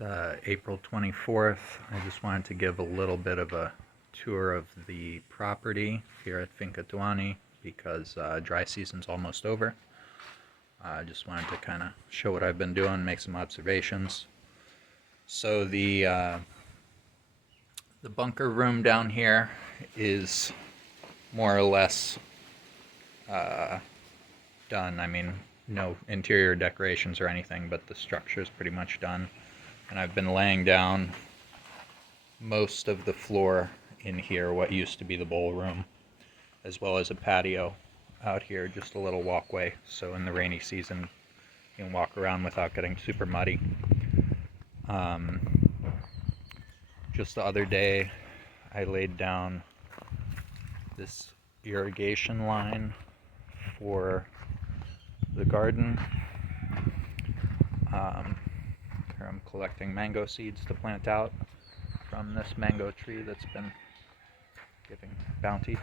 It's April 24th. I just wanted to give a little bit of a tour of the property here at Finca Tuani because dry season's almost over. I just wanted to kind of show what I've been doing, make some observations. So the bunker room down here is more or less done. I mean, no interior decorations or anything, but the structure is pretty much done. And I've been laying down most of the floor in here, what used to be the bowl room, as well as a patio out here, just a little walkway, so in the rainy season you can walk around without getting super muddy. Just the other day I laid down this irrigation line for the garden. Here I'm collecting mango seeds to plant out from this mango tree that's been giving bounty.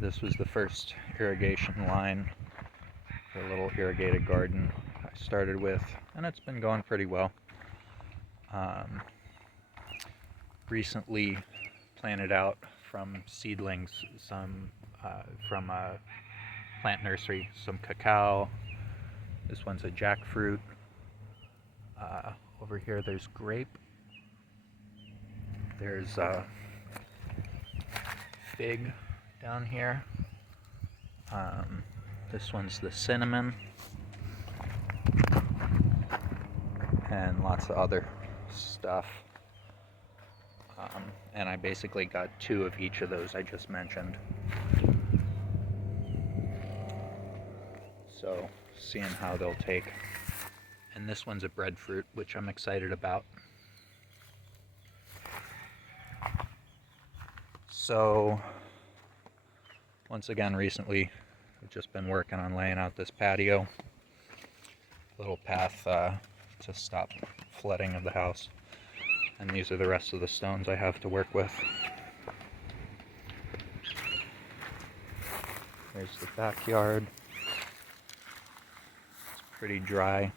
This was the first irrigation line for a little irrigated garden I started with, and it's been going pretty well. Recently planted out from seedlings some from a plant nursery, some cacao. This one's a jackfruit. Over here there's grape. There's fig down here. This one's the cinnamon. And lots of other stuff. And I basically got 2 of each of those I just mentioned. So, seeing how they'll take. And this one's a breadfruit, which I'm excited about. So, once again, recently, I've just been working on laying out this patio. Little path to stop flooding of the house. And these are the rest of the stones I have to work with. There's the backyard. It's pretty dry.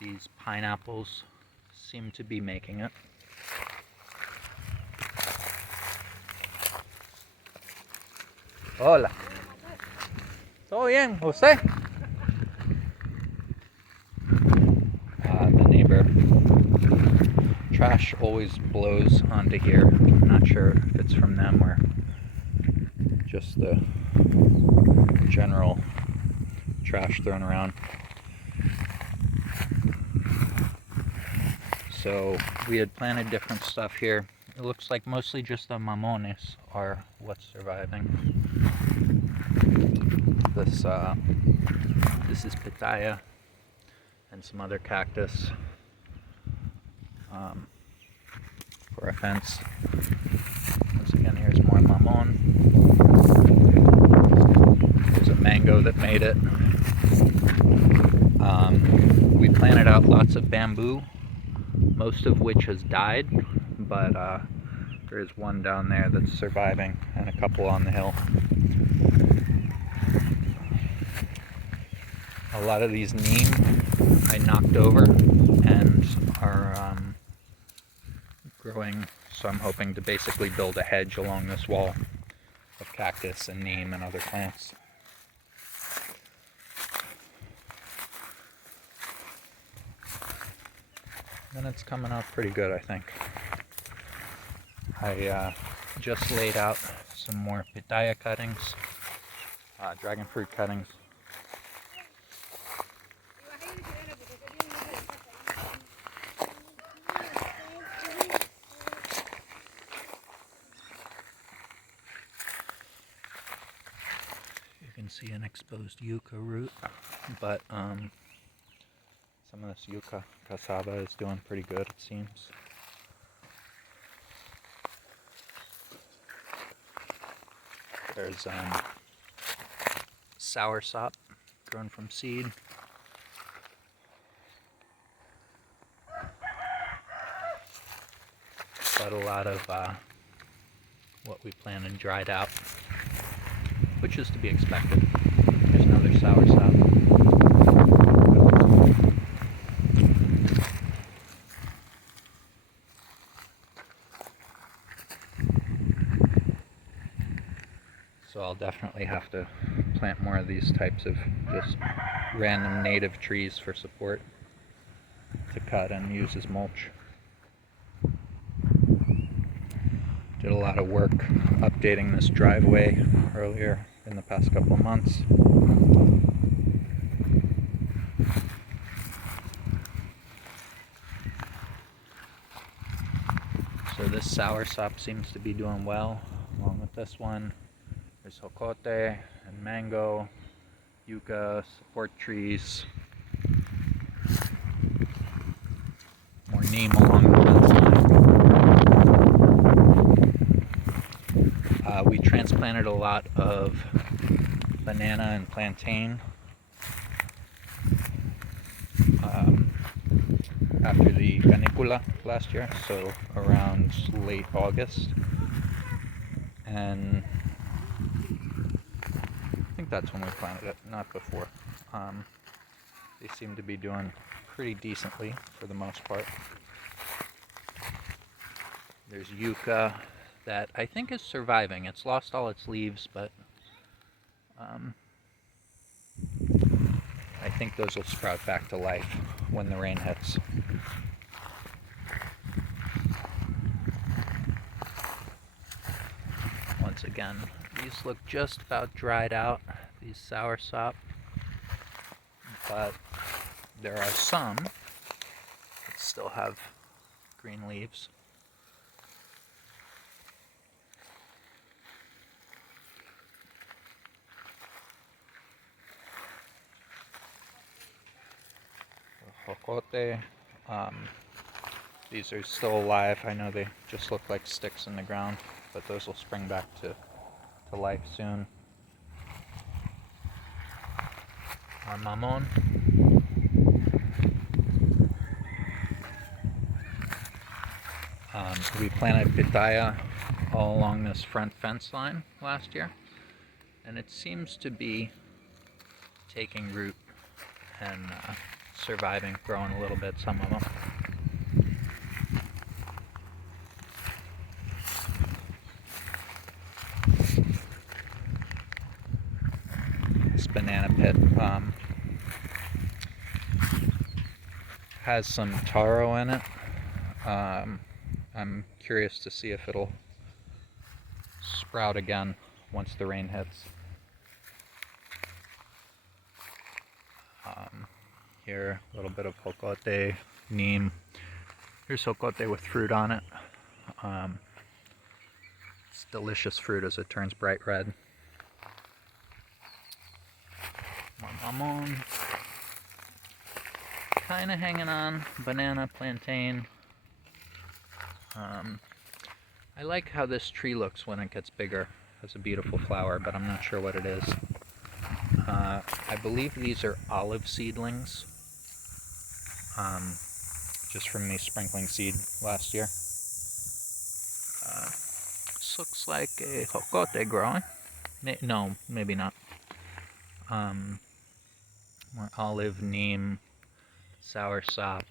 These pineapples seem to be making it. Hola. ¿Todo bien? ¿Usted? The neighbor. Trash always blows onto here. I'm not sure if it's from them or just the general trash thrown around. So we had planted different stuff here. It looks like mostly just the mamones are what's surviving. This is pitaya and some other cactus for a fence. Once again, here's more mamon. There's a mango that made it. We planted out lots of bamboo, most of which has died, but there is one down there that's surviving and a couple on the hill. A lot of these neem I knocked over and are growing, so I'm hoping to basically build a hedge along this wall of cactus and neem and other plants. And it's coming out pretty good, I think. I just laid out some more pitaya cuttings, dragon fruit cuttings. You can see an exposed yuca root, but some of this yuca cassava is doing pretty good, it seems. There's soursop grown from seed. But a lot of what we planted dried out, which is to be expected. Here's another soursop. definitely have to plant more of these types of just random native trees for support to cut and use as mulch. Did a lot of work updating this driveway earlier in the past couple of months. So this soursop seems to be doing well, along with this one. There's jocote and mango, yuca, support trees, more neem along the fence line. We transplanted a lot of banana and plantain after the canicula last year, so around late August, and I think that's when we planted it, not before. They seem to be doing pretty decently for the most part. There's yuca that I think is surviving. It's lost all its leaves, but I think those will sprout back to life when the rain hits. Once again, these look just about dried out, these soursop, but there are some that still have green leaves. Jocote, these are still alive. I know they just look like sticks in the ground, but those will spring back to life soon. Our mamon. We planted pitaya all along this front fence line last year, and it seems to be taking root and surviving, growing a little bit, some of them. This banana pit has some taro in it. I'm curious to see if it'll sprout again once the rain hits. Here, a little bit of jocote, neem. Here's jocote with fruit on it. It's delicious fruit as it turns bright red. More mamon. Kind of hanging on. Banana, plantain. I like how this tree looks when it gets bigger. It has a beautiful flower, but I'm not sure what it is. I believe these are olive seedlings, just from me sprinkling seed last year. This looks like a jocote growing. No, maybe not. More olive, neem, soursop,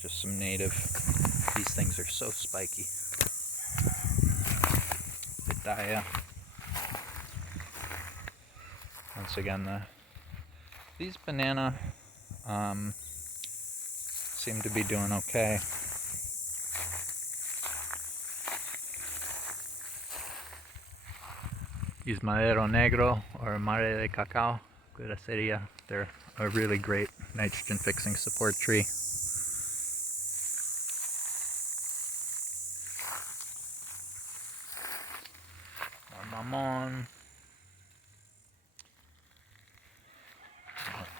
just some native. These things are so spiky. Pitaya. Once again, these banana seem to be doing okay. These madero negro or mare de cacao, cuiraceria, they're a really great nitrogen fixing support tree. More mamon.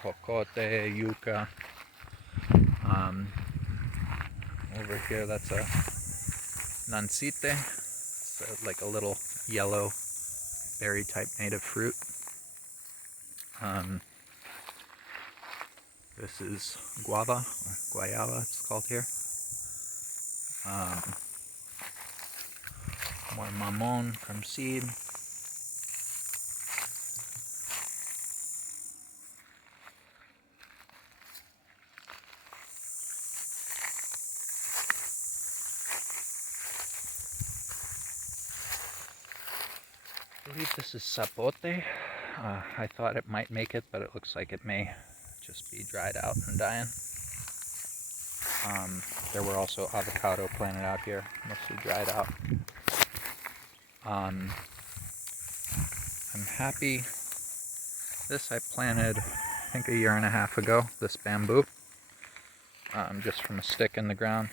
Jocote, yuca. Over here, that's a nancite. It's like a little yellow berry type native fruit. This is guava, or guayaba it's called here. More mamon from seed. believe this is sapote. I thought it might make it, but it looks like it may just be dried out and dying. There were also avocado planted out here, mostly dried out. I'm happy. This I planted, I think, 1.5 years ago, this bamboo, just from a stick in the ground.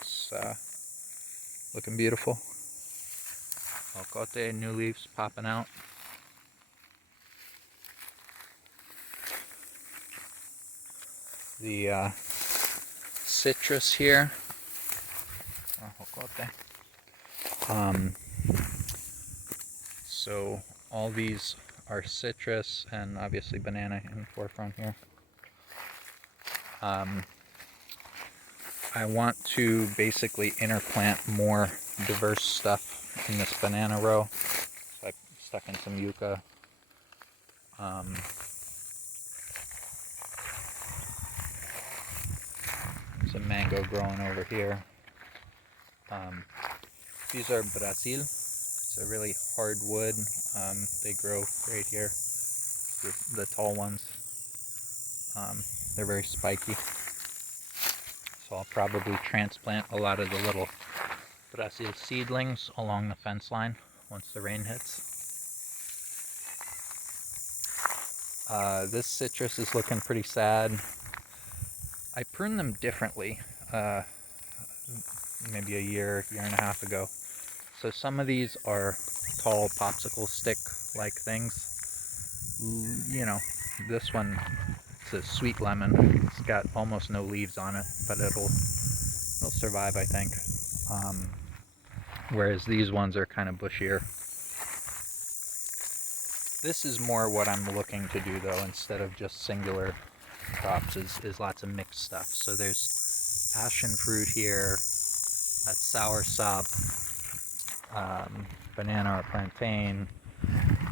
It's looking beautiful. Jocote, new leaves popping out. The citrus here, jocote. So all these are citrus, and obviously banana in the forefront here. I want to basically interplant more diverse stuff in this banana row. So I stuck in some yuca. Some mango growing over here. These are Brazil. It's a really hard wood. They grow right here, the tall ones. They're very spiky. So I'll probably transplant a lot of the little Brazil seedlings along the fence line once the rain hits. This citrus is looking pretty sad. I pruned them differently, maybe 1.5 years ago. So some of these are tall popsicle stick-like things. You know, this one, it's a sweet lemon. It's got almost no leaves on it, but it'll survive, I think. Whereas these ones are kind of bushier. This is more what I'm looking to do, though, instead of just singular crops, is lots of mixed stuff. So there's passion fruit here, that's soursop, banana or plantain.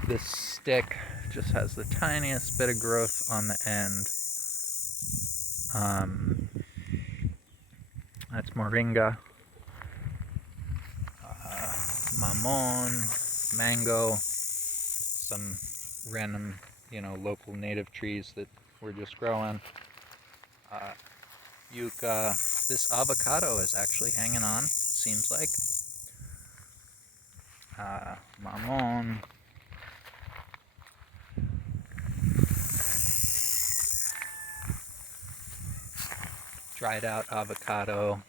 This stick just has the tiniest bit of growth on the end. That's moringa, mamon, mango, some random, local native trees that we're just growing. Yuca. This avocado is actually hanging on, seems like. Mamon. Dried out avocado.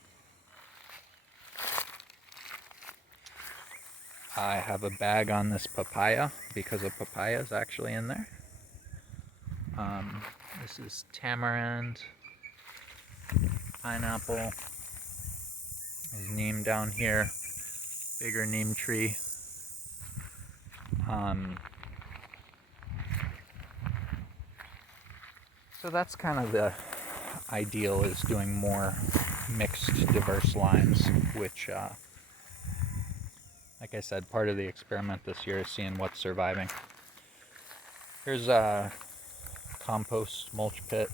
I have a bag on this papaya because a papaya is actually in there. This is tamarind, pineapple. There's neem down here, bigger neem tree. So that's kind of the ideal, is doing more mixed, diverse lines, which, like I said, part of the experiment this year is seeing what's surviving. Here's a compost mulch pit.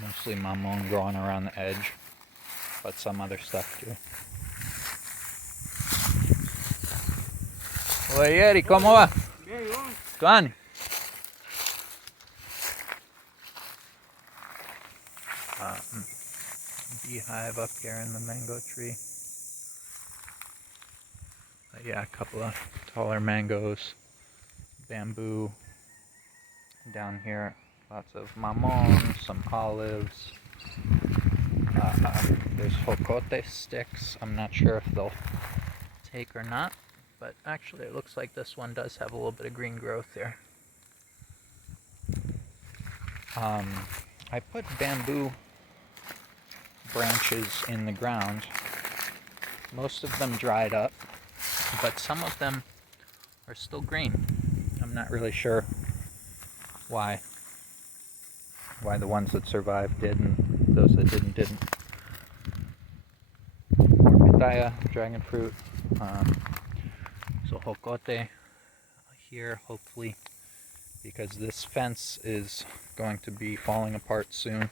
Mostly mamon growing around the edge, but some other stuff too. Oi, Eri, ¿cómo va? Tuani. Beehive up here in the mango tree. But yeah, a couple of taller mangoes, bamboo. Down here, lots of mamon, some olives. There's jocote sticks. I'm not sure if they'll take or not, but actually it looks like this one does have a little bit of green growth there. I put bamboo branches in the ground. Most of them dried up, but some of them are still green. I'm not really sure why the ones that survived did and those that didn't. More pitaya, dragon fruit. So jocote here, hopefully, because this fence is going to be falling apart soon.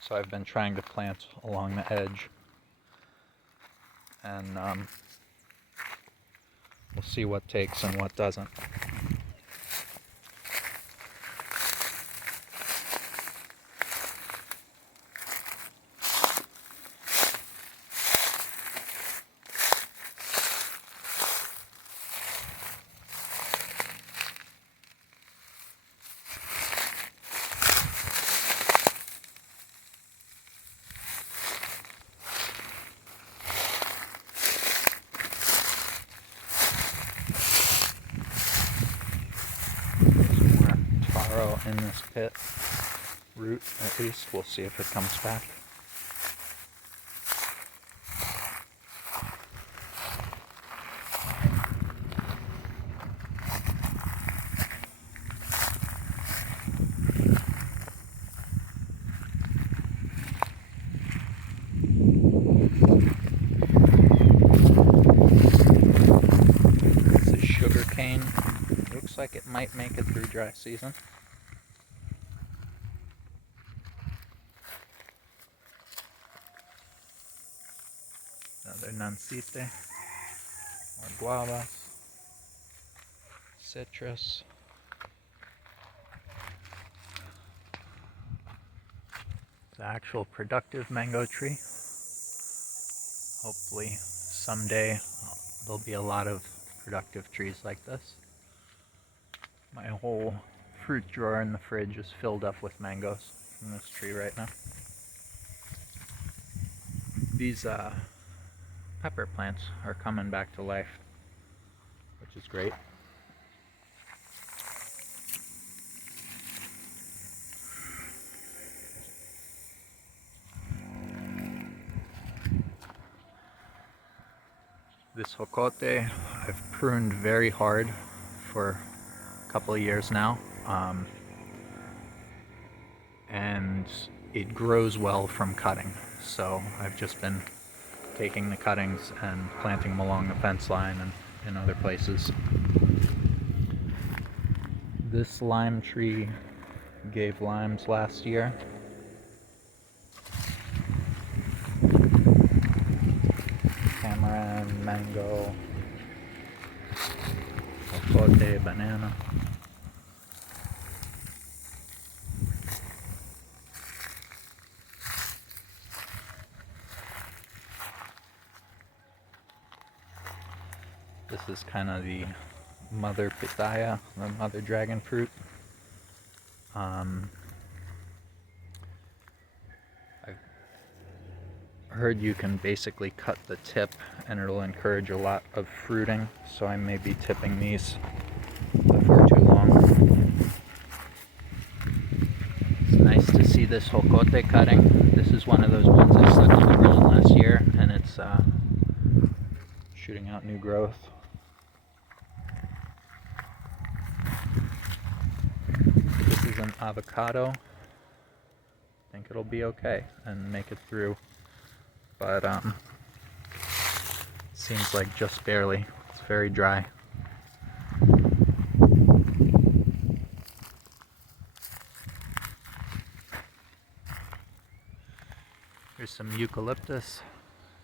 So I've been trying to plant along the edge. and we'll see what takes and what doesn't. In this pit root, at least. We'll see if it comes back. This is sugar cane. Looks like it might make it through dry season. Another nancite, more guavas, citrus. The actual productive mango tree. Hopefully someday there'll be a lot of productive trees like this. My whole fruit drawer in the fridge is filled up with mangoes from this tree right now. These pepper plants are coming back to life, which is great. This jocote I've pruned very hard for a couple of years now, and it grows well from cutting, so I've just been taking the cuttings and planting them along the fence line and in other places. This lime tree gave limes last year. Tamarind, mango, jocote, banana. This is kind of the mother pitaya, the mother dragon fruit. I've heard you can basically cut the tip and it'll encourage a lot of fruiting, so I may be tipping these before too long. It's nice to see this jocote cutting. This is one of those ones I stuck on the ground last year, and it's shooting out new growth. This is an avocado. I think it'll be okay and make it through, but seems like just barely. It's very dry. Here's some eucalyptus.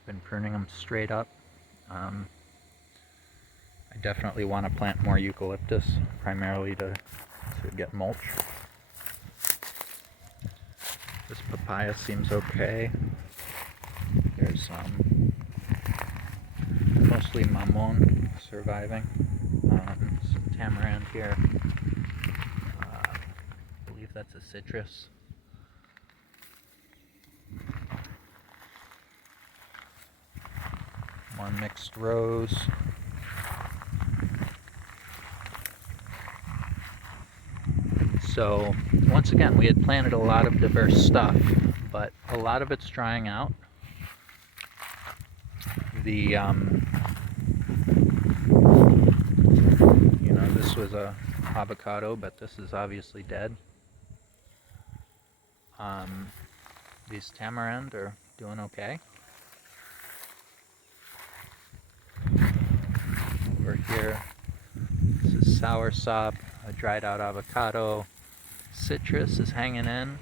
Been pruning them straight up. I definitely want to plant more eucalyptus, primarily to get mulch. This papaya seems okay. There's mostly mamon surviving. Some tamarind here. I believe that's a citrus. More mixed rose. So once again, we had planted a lot of diverse stuff, but a lot of it's drying out. The this was a avocado, but this is obviously dead. These tamarind are doing okay. Over here, this is soursop, a dried out avocado. Citrus is hanging in.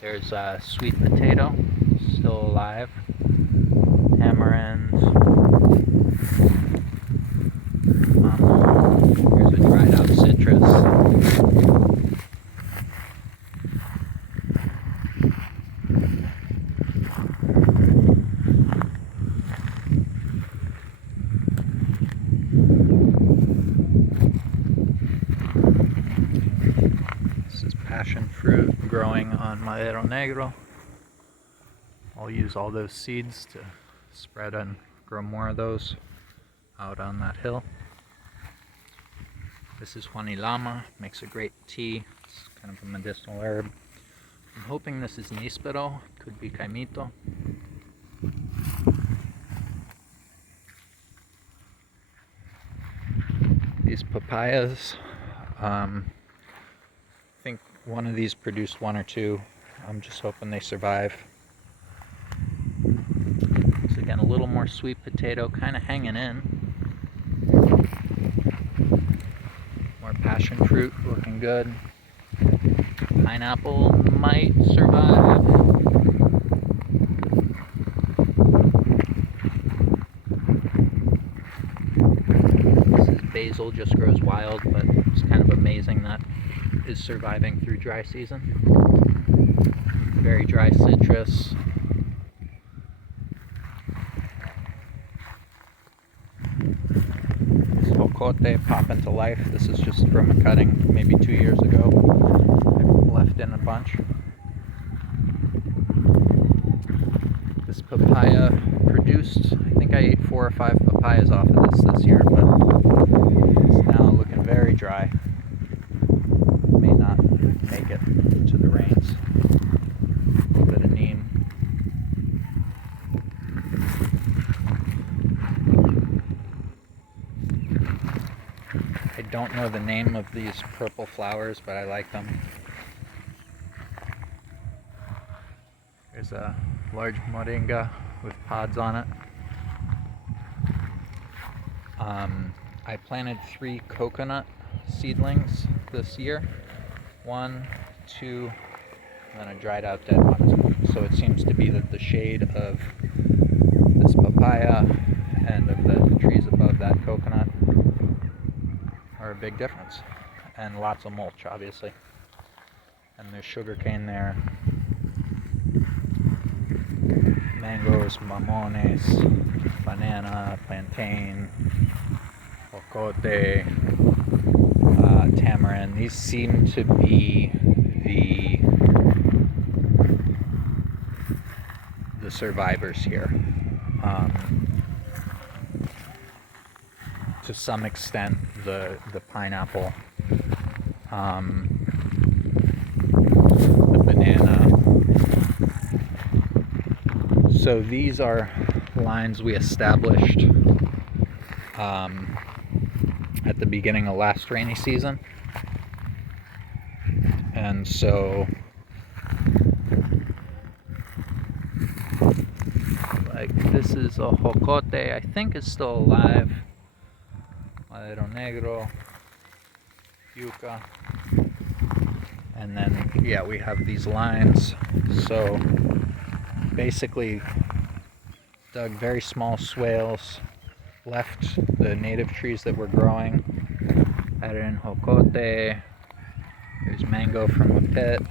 There's a sweet potato, still alive. Tamarind. tamarind, here's a dried out citrus. This is passion fruit growing on Madero Negro. I'll use all those seeds to spread and grow more of those out on that hill. This is Juanilama, makes a great tea. It's kind of a medicinal herb. I'm hoping this is níspero, could be caimito. These papayas, I think one of these produced one or two. I'm just hoping they survive. So again, a little more sweet potato, kind of hanging in. More passion fruit, looking good. Pineapple might survive. This is basil, just grows wild, but it's kind of amazing that is surviving through dry season. Very dry citrus. This jocote popping to life. This is just from a cutting maybe 2 years ago. I left in a bunch. This papaya produced, I think I ate 4 or 5 papayas off of this year, but it's now looking very dry. May not make it to the rains. A little bit of neem. I don't know the name of these purple flowers, but I like them. There's a large moringa with pods on it. I planted 3 coconut seedlings this year. 1, 2, and then a dried out dead one. So it seems to be that the shade of this papaya and of the trees above that coconut are a big difference. And lots of mulch, obviously. And there's sugarcane there. Mangoes, mamones, banana, plantain, jocote, tamarind. These seem to be the survivors here. To some extent, the pineapple, the banana. So these are lines we established at the beginning of last rainy season. And so like this is a jocote, I think is still alive. Madero Negro, yuca. And then, yeah, we have these lines. So basically dug very small swales, left the native trees that were growing, added in jocote. There's mango from a pit,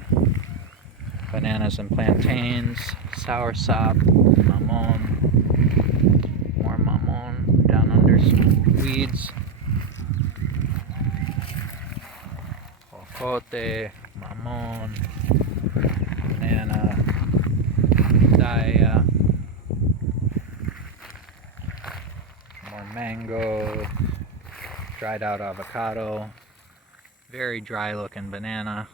bananas and plantains, soursop, mamon, more mamon down under some weeds, jocote, mamon, banana, daya, more mango, dried out avocado, very dry looking banana.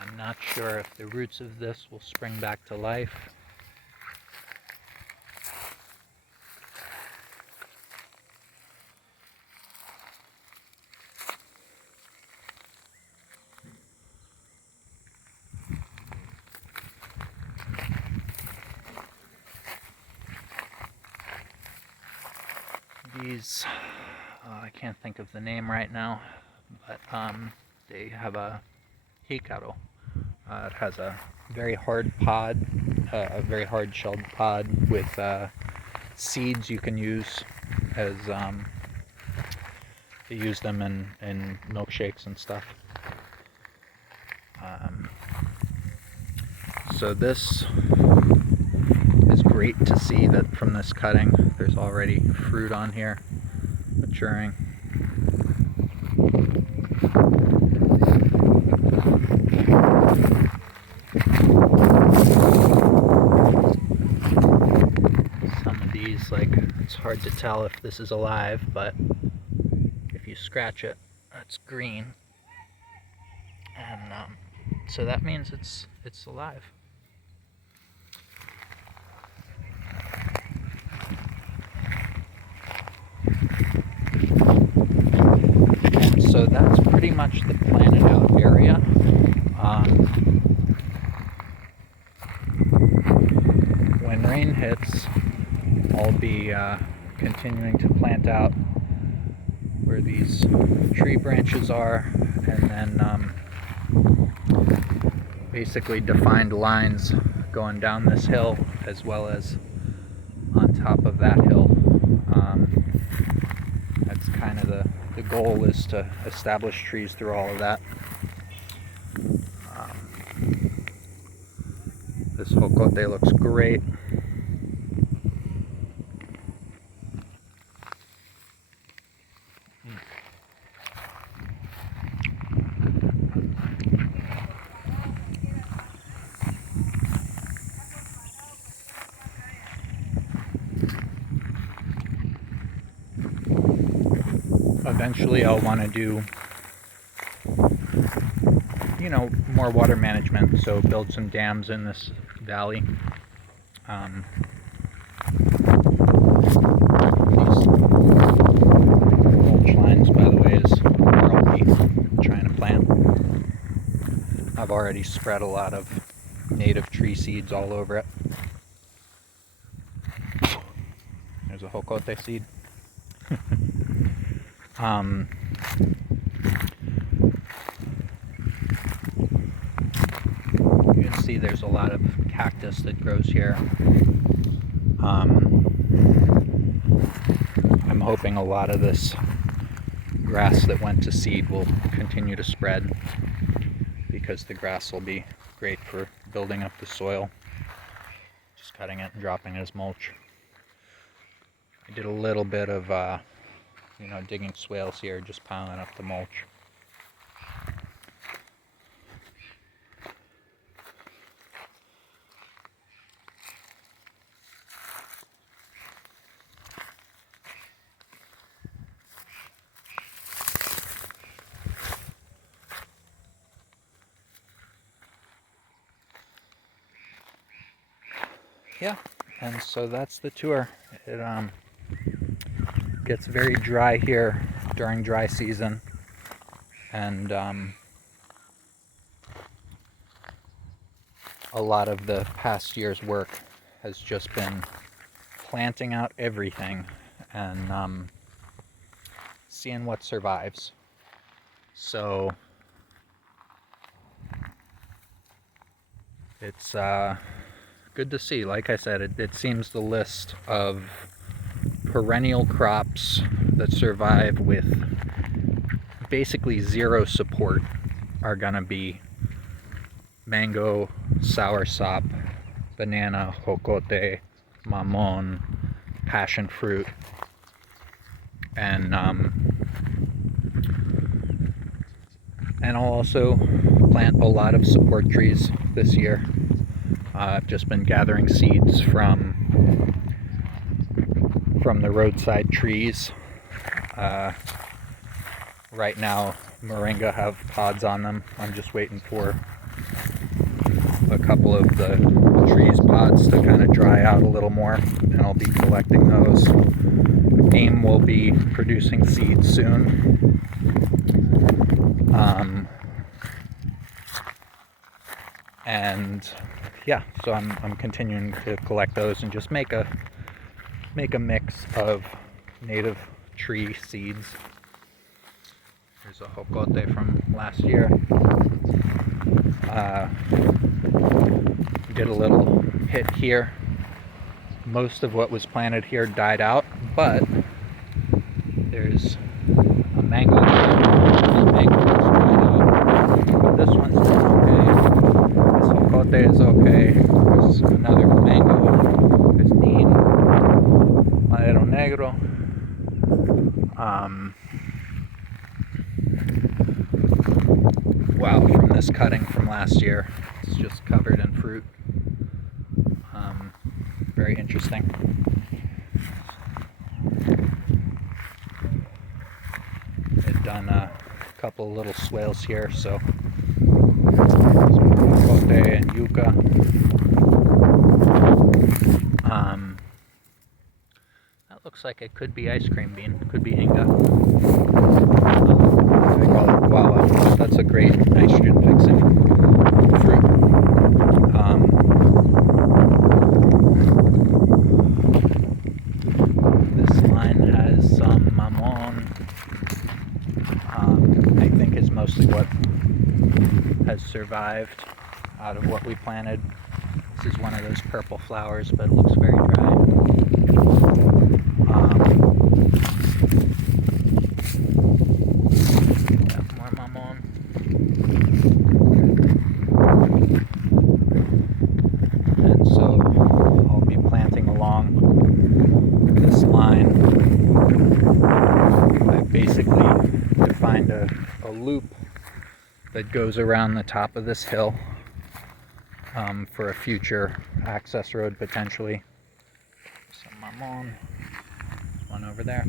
I'm not sure if the roots of this will spring back to life. These, I can't think of the name right now, but they have a Hikaru. It has a very hard pod, a very hard shelled pod with seeds you can use as to use them in milkshakes and stuff. So this is great to see that from this cutting there's already fruit on here maturing. Some of these, like, it's hard to tell if this is alive, but if you scratch it, it's green, and so that means it's alive. And so that's pretty much the planted out area. When rain hits, I'll be continuing to plant out where these tree branches are, and then basically defined lines going down this hill as well as on top of that hill. That's kind of the goal, is to establish trees through all of that. This jocote looks great. Eventually I'll want to do, you know, more water management, so build some dams in this valley. These mulch lines, by the way, is where I'll be trying to plant. I've already spread a lot of native tree seeds all over it. There's a jocote seed. You can see there's a lot of cactus that grows here. I'm hoping a lot of this grass that went to seed will continue to spread, because the grass will be great for building up the soil. Just cutting it and dropping it as mulch. I did a little bit of digging swales here, just piling up the mulch. Yeah, and so that's the tour. It gets very dry here during dry season, and a lot of the past year's work has just been planting out everything and seeing what survives. So it's good to see. Like I said, it seems the list of perennial crops that survive with basically zero support are gonna be mango, soursop, banana, jocote, mamon, passion fruit, and I'll also plant a lot of support trees this year. I've just been gathering seeds from the roadside trees. Right now, moringa have pods on them. I'm just waiting for a couple of the trees' pods to kind of dry out a little more, and I'll be collecting those. AIM will be producing seeds soon. And yeah, so I'm continuing to collect those and just make a mix of native tree seeds. There's a jocote from last year. Did a little hit here. Most of what was planted here died out, but there's a mango here. This mango is dried out, but this one's doing okay. This jocote is okay. There's another mango. There's neem, madero negro. Wow, from this cutting from last year, it's just covered in fruit. Very interesting. I've done a couple little swales here, so jocote and yuca. That looks like it could be ice cream bean, could be inga. I call it guava. That's a great nitrogen fixing fruit. This line has some mamon. I think is mostly what has survived out of what we planted. This is one of those purple flowers, but it looks very dry. More mamon. And so I'll be planting along this line. I basically defined a loop that goes around the top of this hill for a future access road potentially. Some mamon, one over there.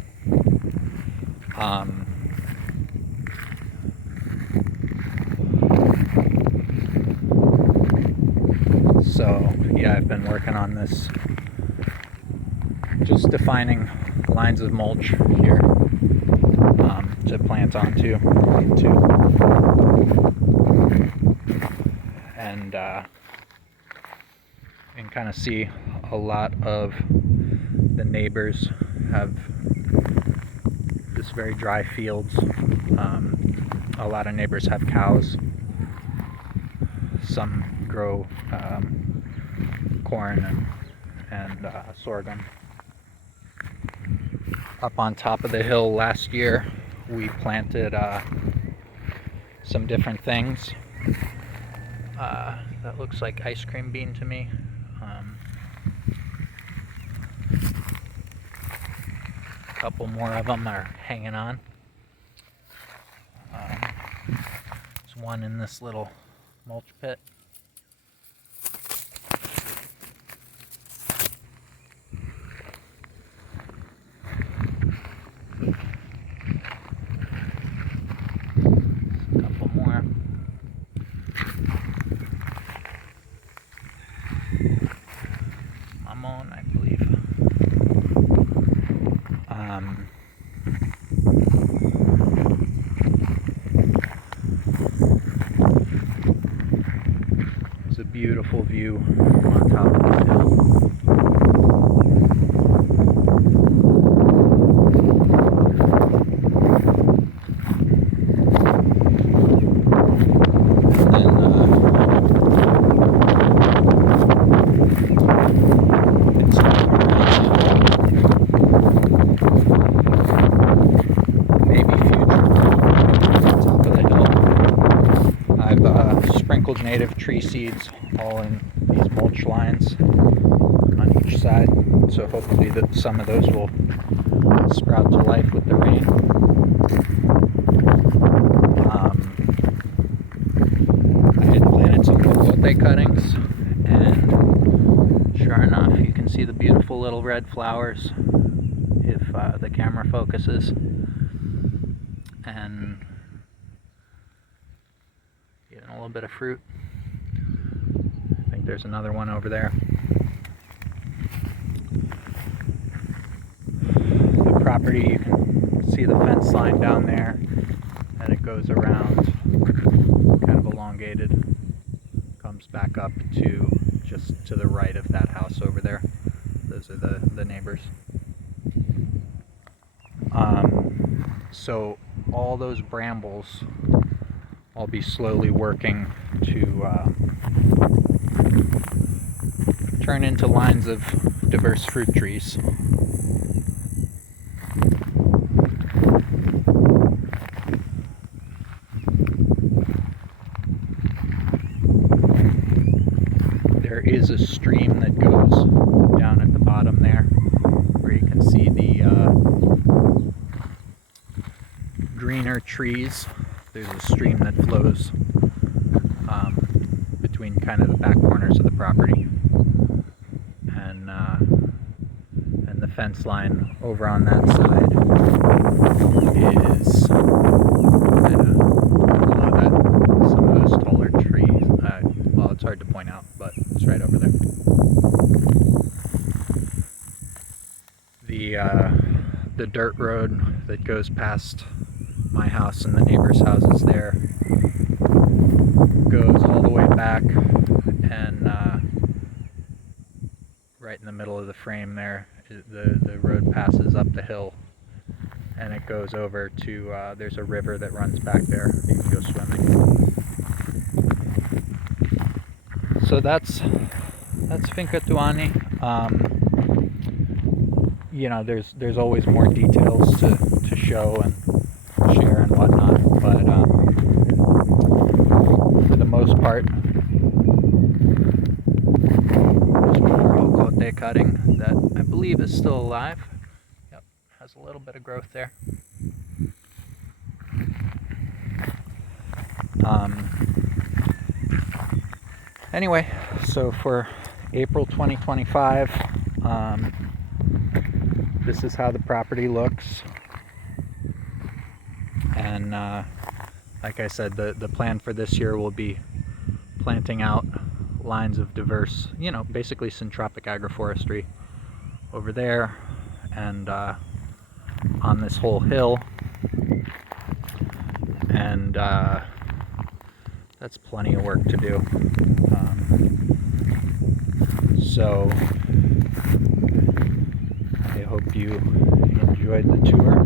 So yeah, I've been working on this, just defining lines of mulch here to plant onto, and you can kind of see a lot of the neighbors have this very dry fields. A lot of neighbors have cows. Some grow corn and sorghum. Up on top of the hill last year, we planted some different things. That looks like ice cream bean to me. A couple more of them are hanging on. There's one in this little mulch pit. A couple more. Mamon, I believe. It's a beautiful view on top of this hill. Sprinkled native tree seeds all in these mulch lines on each side, so hopefully that some of those will sprout to life with the rain. I had planted some jocote cuttings, and sure enough you can see the beautiful little red flowers if the camera focuses, and even a little bit of fruit. I think there's another one over there. The property, you can see the fence line down there, and it goes around, kind of elongated, comes back up to just to the right of that house over there. Those are the neighbors. So all those brambles, I'll be slowly working to turn into lines of diverse fruit trees. There is a stream that goes down at the bottom there, where you can see the greener trees. There's a stream that flows between kind of the back corners of the property, and the fence line over on that side is kind of below that. Some of those taller trees. Well, it's hard to point out, but it's right over there. The dirt road that goes past my house and the neighbors' houses there goes all the way back, and right in the middle of the frame there, the road passes up the hill, and it goes over to, there's a river that runs back there. You can go swimming. So that's Finca Tuani. You know, there's always more details to show and share and whatnot, but for the most part, there's more jocote cutting that I believe is still alive. Yep, has a little bit of growth there. Anyway, so for April 2025, this is how the property looks. And like I said, the plan for this year will be planting out lines of diverse, you know, basically syntropic agroforestry over there and on this whole hill. And that's plenty of work to do. So I hope you enjoyed the tour.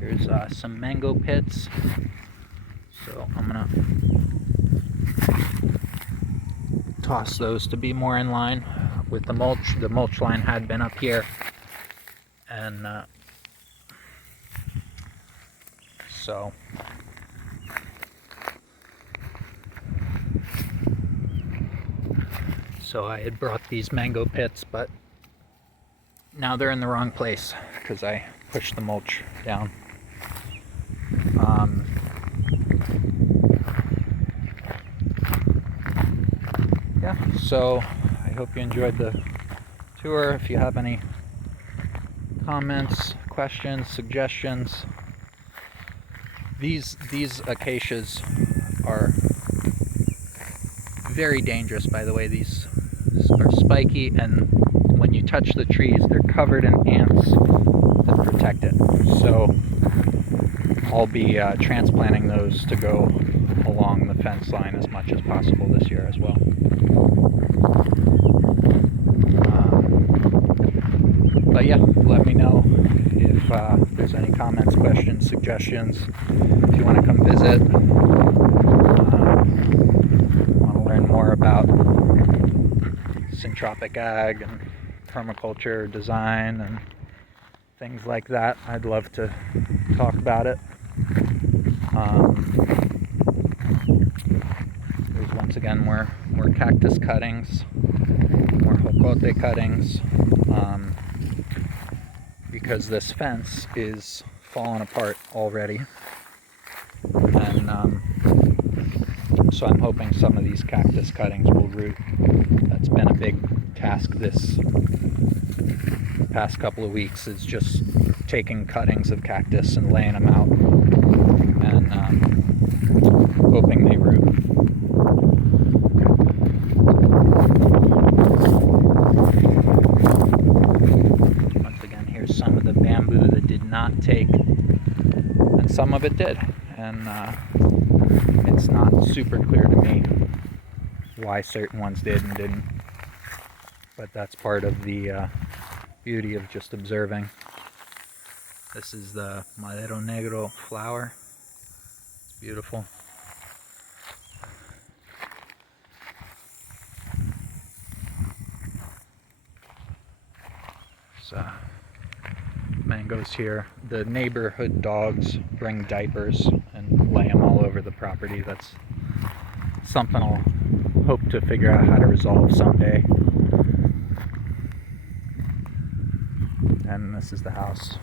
Here's some mango pits. So I'm gonna toss those to be more in line with the mulch. The mulch line had been up here, and so I had brought these mango pits, but now they're in the wrong place because I pushed the mulch down. Yeah, so I hope you enjoyed the tour. If you have any comments, questions, suggestions, these acacias are very dangerous, by the way. These are spiky, and when you touch the trees, they're covered in ants that protect it. So I'll be transplanting those to go along the fence line as much as possible this year as well. But yeah, let me know if there's any comments, questions, suggestions. If you want to come visit, want to learn more about syntropic ag and permaculture design and things like that, I'd love to talk about it. There's once again more cactus cuttings, more jocote cuttings, because this fence is falling apart already, and so I'm hoping some of these cactus cuttings will root. That's been a big task this past couple of weeks, is just taking cuttings of cactus and laying them out and hoping they root. Once again, here's some of the bamboo that did not take, and some of it did, and it's not super clear to me why certain ones did and didn't, but that's part of the beauty of just observing. This is the Madero Negro flower. It's beautiful. There's mangoes here. The neighborhood dogs bring diapers and lay them all over the property. That's something I'll hope to figure out how to resolve someday. And this is the house.